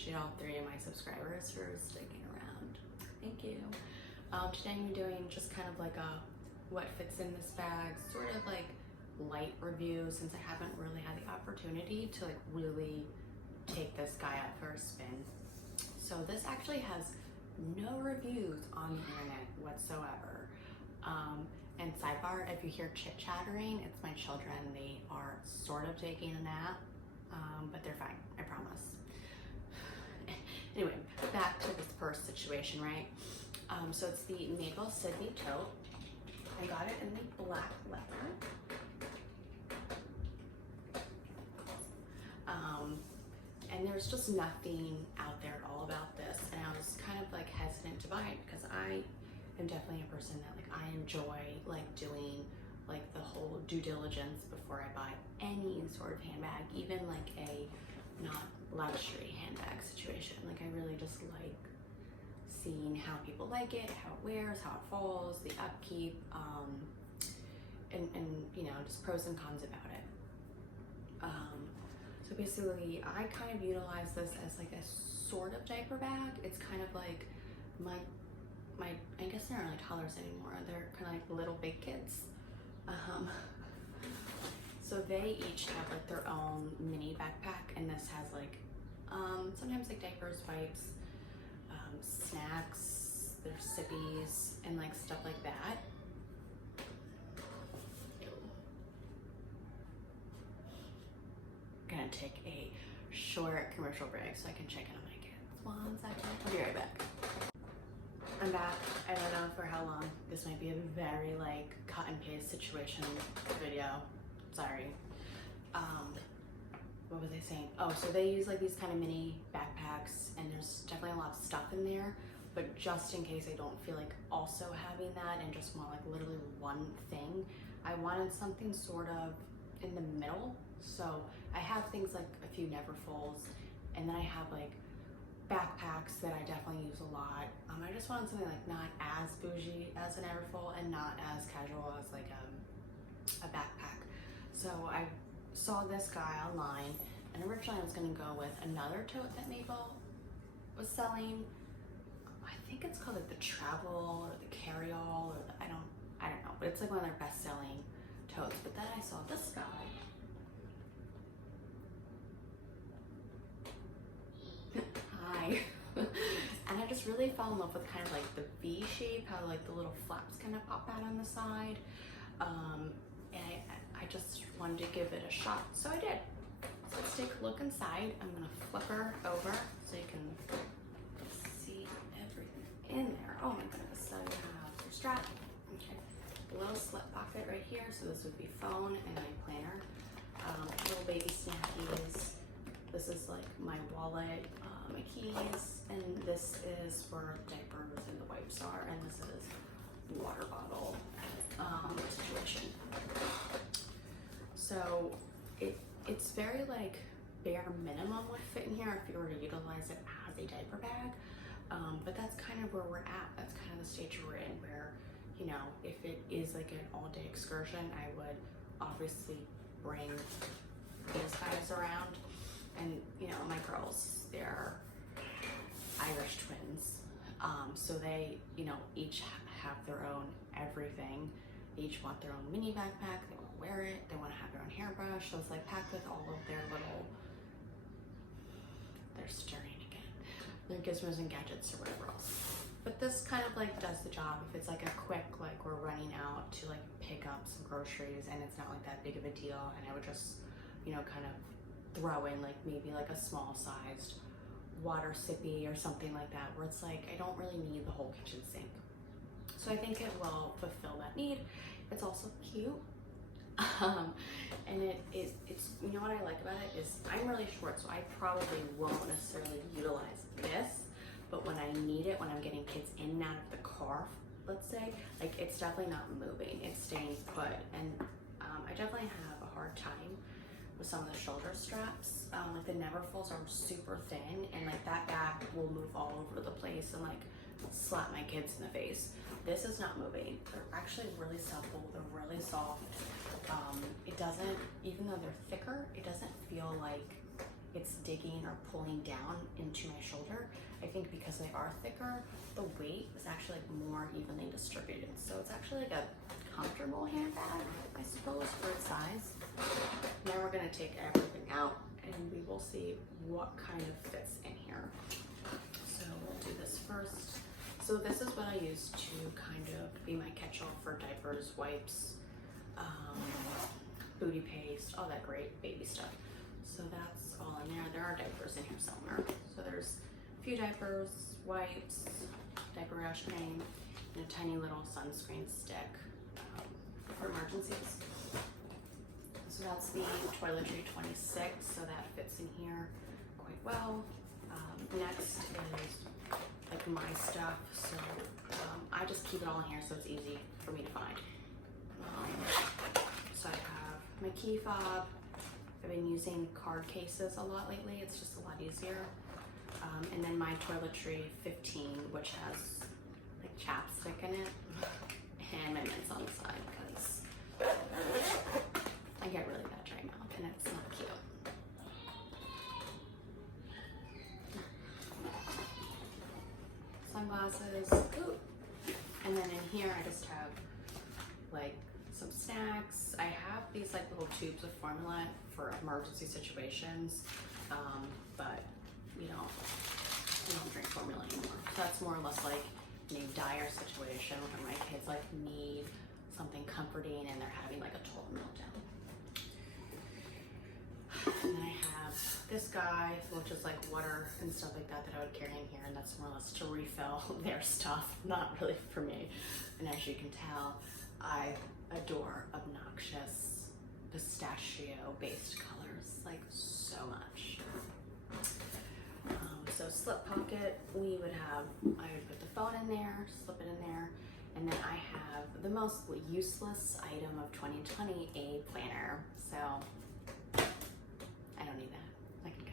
appreciate all 3 of my subscribers for sticking around. Thank you. Today I'm doing just kind of like a what fits in this bag, sort of like light review, since I haven't really had the opportunity to like really take this guy out for a spin. So this actually has no reviews on the internet whatsoever. And sidebar, if you hear chit-chattering, it's my children. They are sort of taking a nap, but they're fine, I promise. Anyway, back to this purse situation, right? So it's the Madewell Sydney tote. I got it in the black leather. And there's just nothing out there at all about this. And I was kind of like hesitant to buy it because I am definitely a person that like I enjoy like doing like the whole due diligence before I buy any sort of handbag, even like a not luxury handbag situation. Like I really just like seeing how people like it, how it wears, how it falls, the upkeep, and you know, just pros and cons about it. So basically I kind of utilize this as like a sort of diaper bag. It's kind of like my I guess they're not really toddlers anymore. They're kind of like little big kids. So they each have like their own mini backpack, and this has like sometimes like diapers, wipes, snacks, there's sippies, and like stuff like that. I'm gonna take a short commercial break so I can check in on my kids. 1 second. I'll be right back. I'm back. I don't know for how long. This might be a very like cut and paste situation video. Sorry. What was I saying? Oh, so they use like these kind of mini backpacks, and there's definitely a lot of stuff in there, but just in case I don't feel like also having that and just want like literally one thing, I wanted something sort of in the middle. So I have things like a few Neverfulls, and then I have like backpacks that I definitely use a lot. I just wanted something like not as bougie as an Neverfull and not as casual as like a backpack. So I saw this guy online, and originally I was gonna go with another tote that Madewell was selling. I think it's called like the Travel or the Carry-All, or the, I don't know, but it's like one of their best-selling totes. But then I saw this guy. Hi. And I just really fell in love with kind of like the V shape, how like the little flaps kind of pop out on the side. And I just wanted to give it a shot, so I did. So let's take a look inside. I'm gonna flip her over so you can see everything in there. Oh my goodness, so you have your strap. Okay, a little slip pocket right here, so this would be phone and my planner. Little baby snackies. This is like my wallet, my keys, and this is where diapers and the wipes are, and this is water bottle situation. So it's very like bare minimum would fit in here if you were to utilize it as a diaper bag, but that's kind of where we're at. That's kind of the stage we're in, where, you know, if it is like an all-day excursion, I would obviously bring these guys around. And you know, my girls, they're Irish twins, so they, you know, each have their own everything. They each want their own mini backpack. They want to wear it. They want to have their own hairbrush. So it's like packed with all of their little, they're stirring again, their gizmos and gadgets or whatever else. But this kind of like does the job if it's like a quick, like we're running out to like pick up some groceries and it's not like that big of a deal, and I would just, you know, kind of throw in like maybe like a small sized water sippy or something like that, where it's like I don't really need the whole kitchen sink. So I think it will fulfill that need. It's also cute, and it's you know what I like about it is I'm really short, so I probably won't necessarily utilize this, but when I need it, when I'm getting kids in and out of the car, let's say, like it's definitely not moving, it's staying put. And I definitely have a hard time with some of the shoulder straps. Like the Neverfulls are super thin, and like that back will move all over the place and like slap my kids in the face. This is not moving. They're actually really supple, they're really soft. It doesn't, even though they're thicker, it doesn't feel like it's digging or pulling down into my shoulder. I think because they are thicker, the weight is actually like more evenly distributed. So it's actually like a comfortable handbag, I suppose, for its size. Now we're gonna take everything out and we will see what kind of fits in here. So we'll do this first. So this is what I use to kind of be my catch-all for diapers, wipes, booty paste, all that great baby stuff. So that's all in there. There are diapers in here somewhere. So there's a few diapers, wipes, diaper rash cream, and a tiny little sunscreen stick for emergencies. So that's the toiletry 26, so that fits in here quite well. Next is like my stuff, so I just keep it all in here so it's easy for me to find. So I have my key fob. I've been using card cases a lot lately. It's just a lot easier. And then my toiletry 15, which has like chapstick in it, and my mints on the side because I get really bad dry mouth and it's not cute. Sunglasses. Ooh. And then in here I just have like some snacks. I have these like little tubes of formula for emergency situations, but we don't drink formula anymore. So that's more or less like in a dire situation where my kids like need something comforting and they're having like a total meltdown. And then I have this guy, which is like water and stuff like that I would carry in here, and that's more or less to refill their stuff, not really for me. And as you can tell, I adore obnoxious pistachio-based colors, like so much. So slip pocket, I would put the phone in there, slip it in there, and then I have the most useless item of 2020, a planner. So I don't need that. I can go.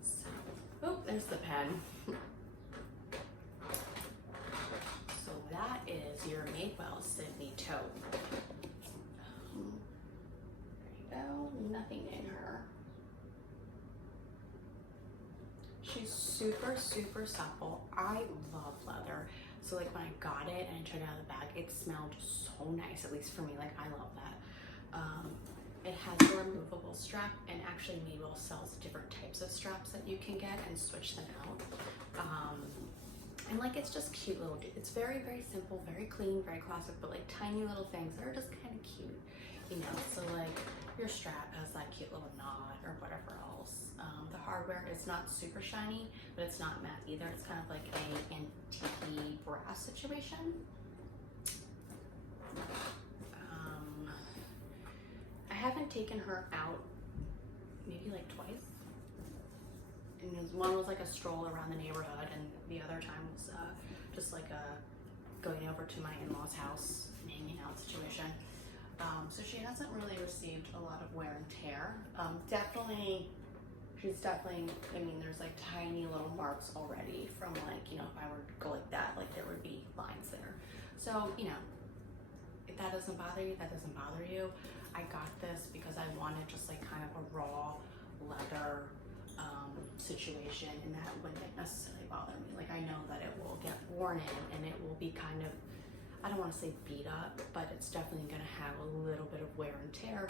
It's fine. So, oh, there's the pen. So that is your Madewell Sydney tote. There you go. Nothing in her. She's super, super supple. I love leather. So like when I got it and I tried it out of the bag, it smelled so nice, at least for me. Like I love that. It has a removable strap, and actually Madewell sells different types of straps that you can get and switch them out. And like it's just cute little, it's very, very simple, very clean, very classic, but like tiny little things that are just kind of cute, you know. So like your strap has that cute little knot or whatever else. The hardware is not super shiny, but it's not matte either. It's kind of like a antique brass situation. I haven't taken her out maybe like twice. And one was like a stroll around the neighborhood, and the other time was just like a going over to my in-laws' house and hanging out situation. So she hasn't really received a lot of wear and tear. She's definitely, I mean, there's like tiny little marks already from like, you know, if I were to go like that, like there would be lines there. So, you know, if that doesn't bother you, that doesn't bother you. I got this because I wanted just like kind of a raw leather situation, and that wouldn't necessarily bother me. Like I know that it will get worn in and it will be kind of, I don't want to say beat up, but it's definitely going to have a little bit of wear and tear.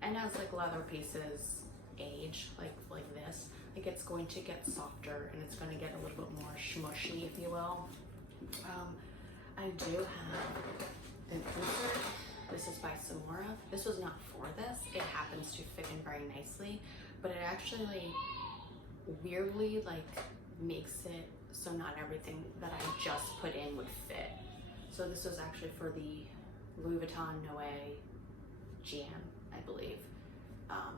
And as like leather pieces age, like this, like it's going to get softer and it's going to get a little bit more smushy, if you will. I do have an insert. This is by Samora. This was not for this. It happens to fit in very nicely, but it actually weirdly like makes it so not everything that I just put in would fit. So this was actually for the Louis Vuitton Noé Jam, I believe.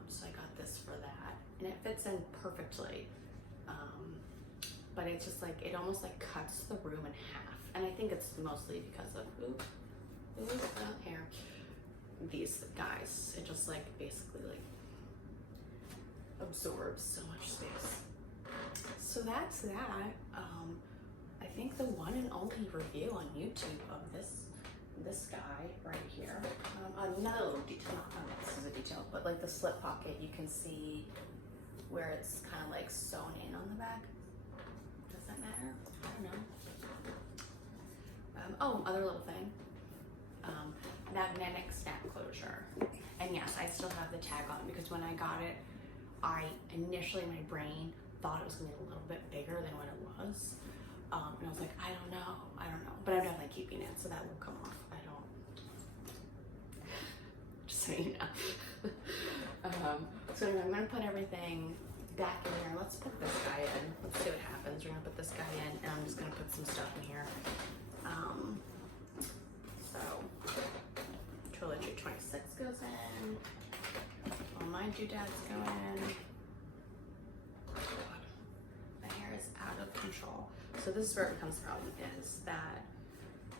So I got this for that, and it fits in perfectly. But it's just like, it almost like cuts the room in half. And I think it's mostly because of, hair. These guys, it just like basically like absorbs so much space. So that's that. I think the one and only review on YouTube of this this guy right here. Another little detail, not this is a detail, but like the slip pocket, you can see where it's kind of like sewn in on the back. Does that matter? I don't know. Oh, other little thing. Magnetic snap closure. And yes, I still have the tag on because when I got it, I initially, my brain thought it was gonna be a little bit bigger than what it was. And I was like, I don't know. But I'm definitely keeping it, so that will come off. Just so you know. So anyway, I'm gonna put everything back in here. Let's put this guy in. Let's see what happens. We're gonna put this guy in, and I'm just gonna put some stuff in here. So Trilogy 26 goes in. All my doodads go in. God, my hair is out of control. So this is where it becomes a problem, is that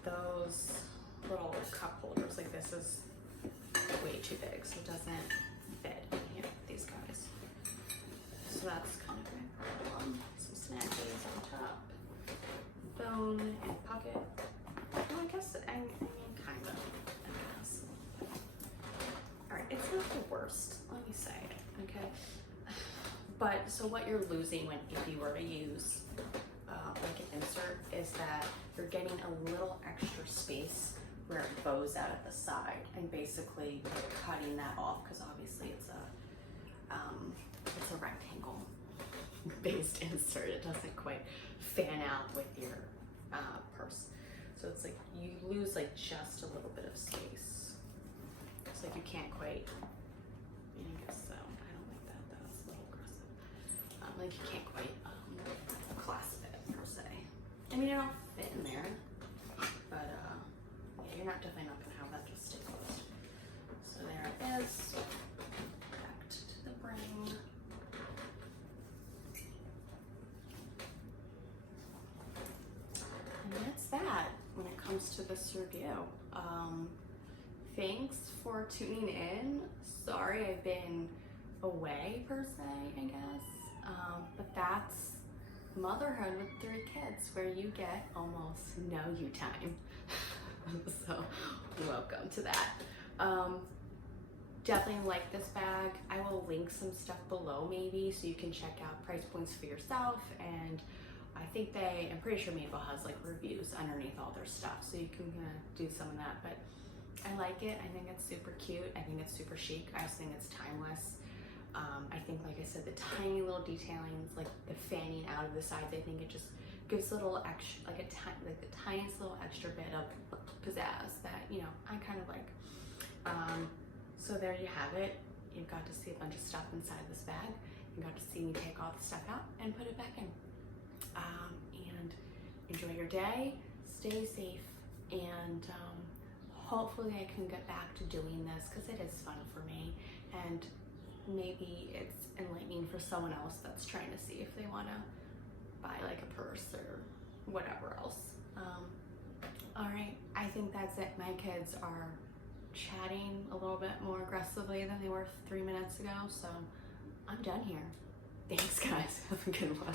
those little cup holders, like this is way too big, so it doesn't fit in here with these guys. So that's kind of a problem. Some snackies on top. Bone and pocket. Well, I guess, I mean, kind of, I guess. Alright, it's not the worst, let me say it, okay? But, so what you're losing if you were to use like an insert is that you're getting a little extra space where it bows out at the side, and basically you're cutting that off because obviously it's a rectangle based insert. It doesn't quite fan out with your purse. So it's like you lose like just a little bit of space. It's like you can't quite, I guess so. I don't like that, that's a little aggressive. Like you can't quite clasp it per se. I mean, it'll fit in there, but yeah, you're definitely not gonna have that just stay closed. So there it is, back to the bring. And that's that when it comes to this review. Thanks for tuning in. Sorry I've been away per se, I guess, but that's motherhood with 3 kids, where you get almost no you time. So welcome to that. Definitely like this bag. I will link some stuff below maybe so you can check out price points for yourself, and I think I'm pretty sure Madewell has like reviews underneath all their stuff, so you can do some of that. But I like it. I think it's super cute. I think it's super chic. I just think it's timeless. I think, like I said, the tiny little detailings, like the fanning out of the sides, I think it just gives a little extra, like the tiniest little extra bit of pizzazz that, you know, I kind of like. So there you have it. You got to see a bunch of stuff inside this bag. You got to see me take all the stuff out and put it back in. And enjoy your day, stay safe, and hopefully I can get back to doing this because it is fun for me, and maybe it's enlightening for someone else that's trying to see if they want to buy like a purse or whatever else. All right, I think that's it. My kids are chatting a little bit more aggressively than they were 3 minutes ago, so I'm done here. Thanks guys, have a good one.